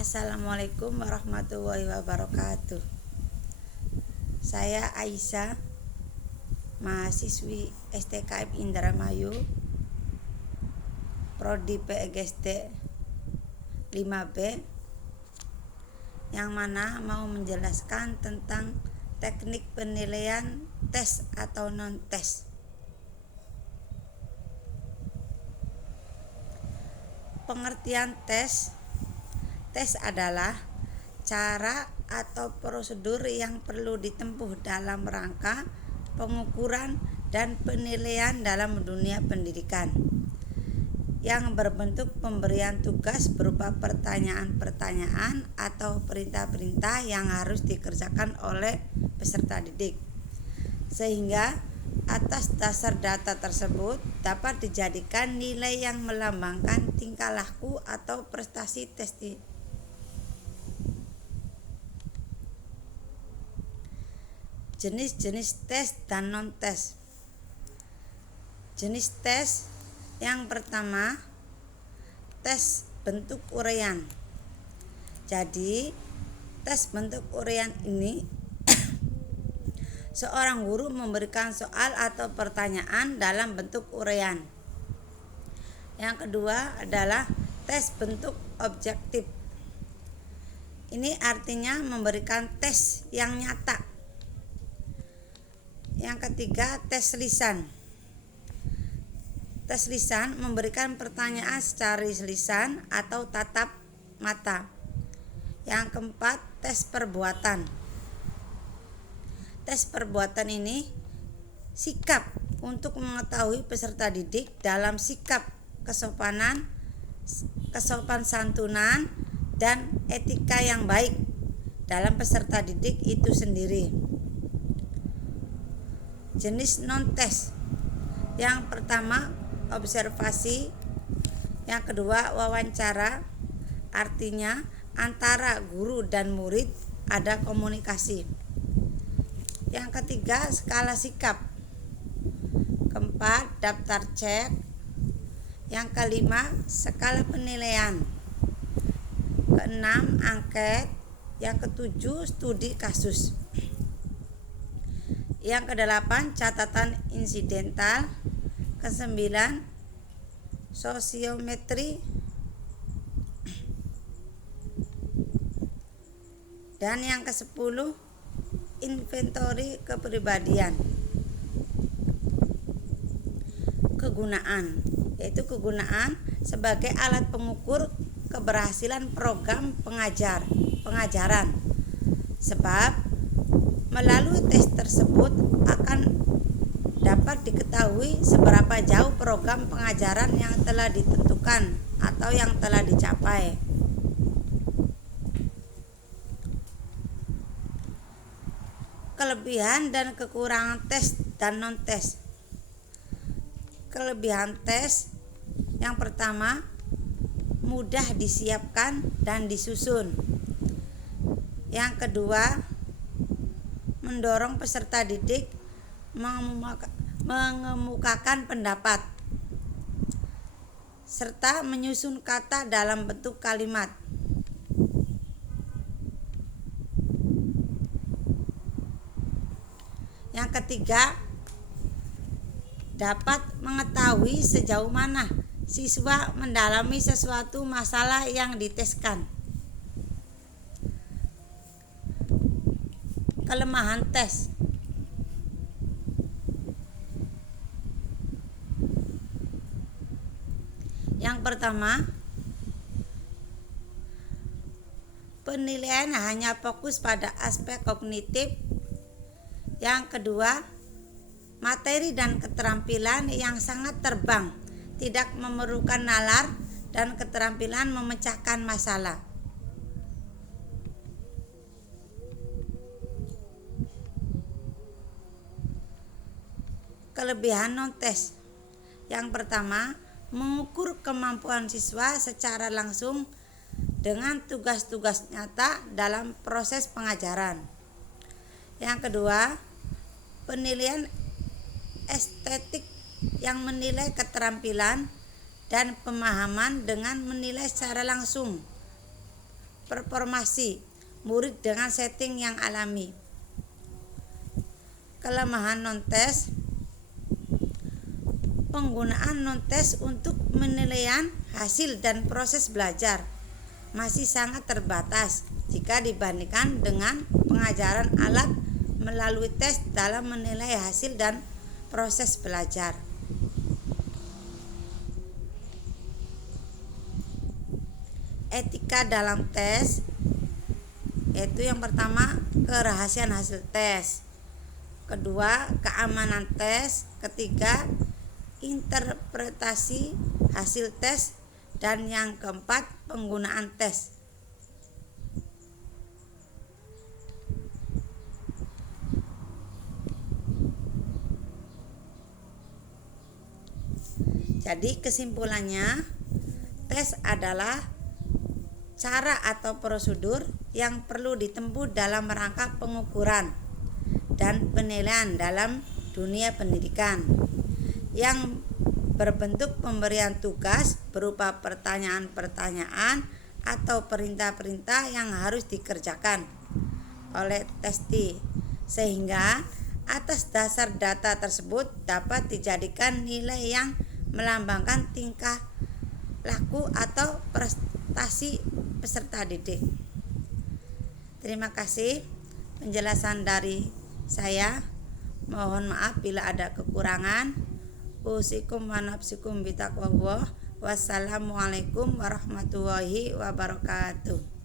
Assalamualaikum warahmatullahi wabarakatuh. Saya Aisyah, mahasiswi STKM Indramayu, Prodi PGSD 5B, yang mana mau menjelaskan tentang teknik penilaian tes atau non-tes. Pengertian tes adalah cara atau prosedur yang perlu ditempuh dalam rangka pengukuran dan penilaian dalam dunia pendidikan, yang berbentuk pemberian tugas berupa pertanyaan-pertanyaan atau perintah-perintah yang harus dikerjakan oleh peserta didik, sehingga atas dasar data tersebut dapat dijadikan nilai yang melambangkan tingkah laku atau prestasi tes. Jenis-jenis tes dan non-tes. Jenis tes yang pertama, tes bentuk uraian. Jadi, tes bentuk uraian ini seorang guru memberikan soal atau pertanyaan dalam bentuk uraian. Yang kedua adalah tes bentuk objektif. Ini artinya memberikan tes yang nyata. Yang ketiga, tes lisan. Tes lisan memberikan pertanyaan secara lisan atau tatap mata. Yang keempat, tes perbuatan. Tes perbuatan ini sikap untuk mengetahui peserta didik dalam sikap kesopanan, kesopan santunan, dan etika yang baik dalam peserta didik itu sendiri. Jenis non-tes. Yang pertama, observasi. Yang kedua, wawancara. Artinya antara guru dan murid ada komunikasi. Yang ketiga, skala sikap. Keempat, daftar cek. Yang kelima, skala penilaian. Keenam, angket. Yang ketujuh, studi kasus. Yang kedelapan, catatan insidental. Kesembilan, sosiometri. Dan yang kesepuluh, inventory kepribadian. Kegunaan, yaitu kegunaan sebagai alat pengukur keberhasilan program pengajaran. Sebab melalui tes tersebut akan dapat diketahui seberapa jauh program pengajaran yang telah ditentukan atau yang telah dicapai. Kelebihan dan kekurangan tes dan non-tes. Kelebihan tes yang pertama, mudah disiapkan dan disusun. Yang kedua, mendorong peserta didik mengemukakan pendapat serta menyusun kata dalam bentuk kalimat. Yang ketiga, dapat mengetahui sejauh mana siswa mendalami sesuatu masalah yang diteskan. Kelemahan tes. Yang pertama, penilaian hanya fokus pada aspek kognitif. Yang kedua, materi dan keterampilan yang sangat terbang, tidak memerlukan nalar dan keterampilan memecahkan masalah. Kelebihan non-tes. Yang pertama, mengukur kemampuan siswa secara langsung dengan tugas-tugas nyata dalam proses pengajaran. Yang kedua, penilaian estetik yang menilai keterampilan dan pemahaman dengan menilai secara langsung performasi murid dengan setting yang alami. Kelemahan non-tes. Penggunaan non-tes untuk penilaian hasil dan proses belajar masih sangat terbatas jika dibandingkan dengan pengajaran alat melalui tes dalam menilai hasil dan proses belajar. Etika dalam tes, yaitu yang pertama kerahasiaan hasil tes, kedua keamanan tes, ketiga interpretasi hasil tes, dan yang keempat penggunaan tes. Jadi kesimpulannya, tes adalah cara atau prosedur yang perlu ditempuh dalam rangka pengukuran dan penilaian dalam dunia pendidikan, yang berbentuk pemberian tugas berupa pertanyaan-pertanyaan atau perintah-perintah yang harus dikerjakan oleh testi, sehingga atas dasar data tersebut dapat dijadikan nilai yang melambangkan tingkah laku atau prestasi peserta didik. Terima kasih penjelasan dari saya. Mohon maaf bila ada kekurangan. Usikum wa nafsikum bitaqwallah. Wassalamualaikum warahmatullahi wabarakatuh.